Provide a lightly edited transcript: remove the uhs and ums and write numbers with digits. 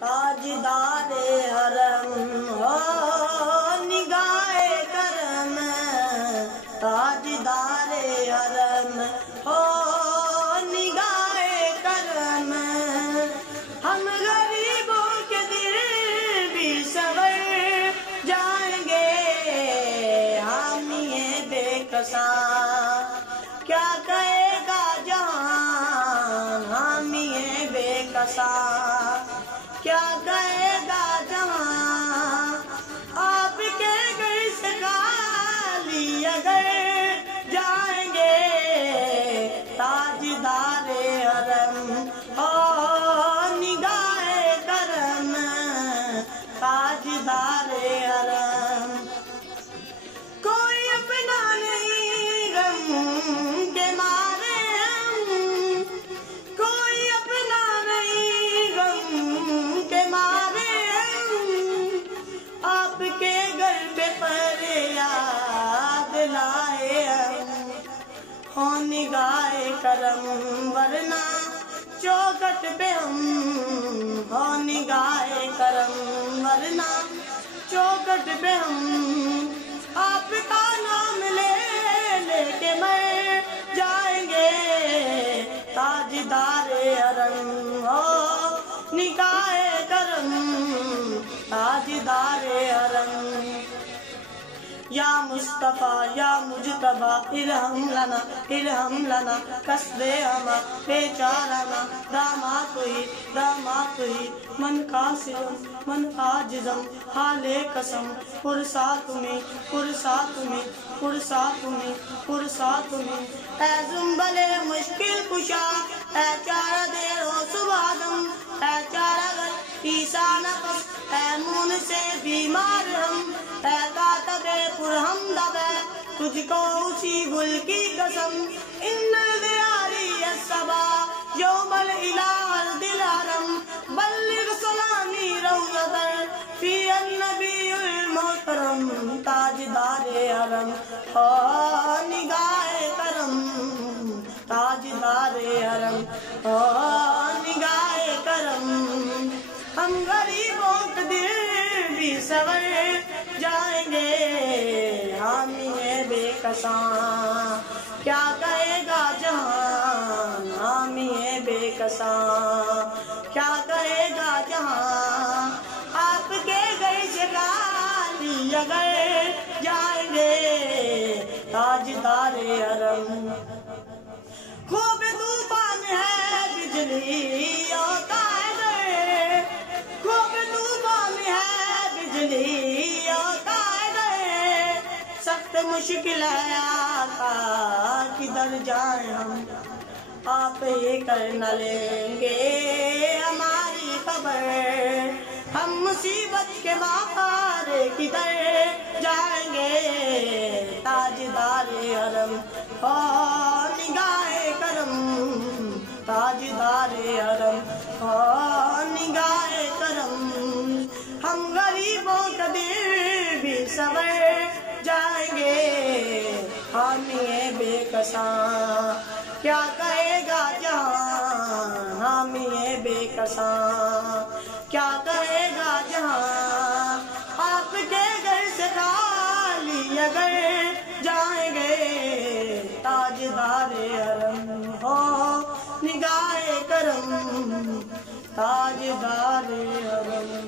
تاجدار حرم ہو نگاہ کرم، تاجدار حرم ہو نگاہ کرم، ہم غریبوں کے دل بھی سنور جائیں گے، حامی بے کساں کیا کہے گا جہاں، حامی بے کساں کیا کہے گا جہاں، آپ کے گھر سے خالی اگر جائیں گے، تاجدار حرم ہو نگاہ کرم، تاجدار حرم کوئی اپنا نہیں غم کے مارے ہم، کوئی اپنا نہیں غم کے مارے ہم، آپ کے گھر پہ فریاد لائے ہم، ہو نگاہ کرم ورنہ چوکھٹ پہ ہم، ہو نگاہ کرم ورنہ چوکھٹ پہ ہم، آپ کا نام لے لے کے مر جائیں گے، تاجدار حرم ہو نگاہ کرم، تاجدار حرم یا مصطفیٰ یا مجتبیٰ ارحم لنا ارحم لنا قصد ہما بیچارنا، دامات ہی من قاصرم من عاجزم حال قسم، فرسات میں فرسات میں فرسات میں فرسات میں، اے زنبل مشکل کشا، اے چارہ دیر و صبح دم، اے چارہ گر عیسیٰ نفس، اے مون سے بیمار ہم، اے کاتب پرہم دبے تجھ کو اسی گل کی قسم، ان الدیاری الصبا یوم الالہ دل حرم، بلغ سلامی روضتر فی النبی المحترم، تاجدار حرم ہو نگاہ کرم، تاجدار حرم ہو نگاہ کرم، ہم غریبوں کے دل بھی سنور جائیں گے، حامی بے کساں کیا کہے گا جہاں، حامی بے کساں کیا کہے گا جہاں، آپ کے گھر سے خالی اگر جائیں گے، تاجدار حرم خوب طوفان ہے بجلی ہوتا ہے، خوب طوفان ہے بجلی ہوتا ہے، سخت مشکل ہے آقا کدھر جائیں ہم، آپ ہی کر نہ لیں گے ہماری خبر، ہم مصیبت کے مارے کدھر جائیں گے، تاجدار حرم ہو نگاہ کرم، تاجدار حرم ہو نگاہ کرم، ہم غریبوں کا دل بھی سنور جائیں گے، حامی بے کساں کیا کہے گا جہاں، حامی بے کساں کیا کہے گا جہاں، آپ کے گھر سے خالی اگر جائیں گے، تاجدار حرم ہو نگاہ کرم، تاجدار حرم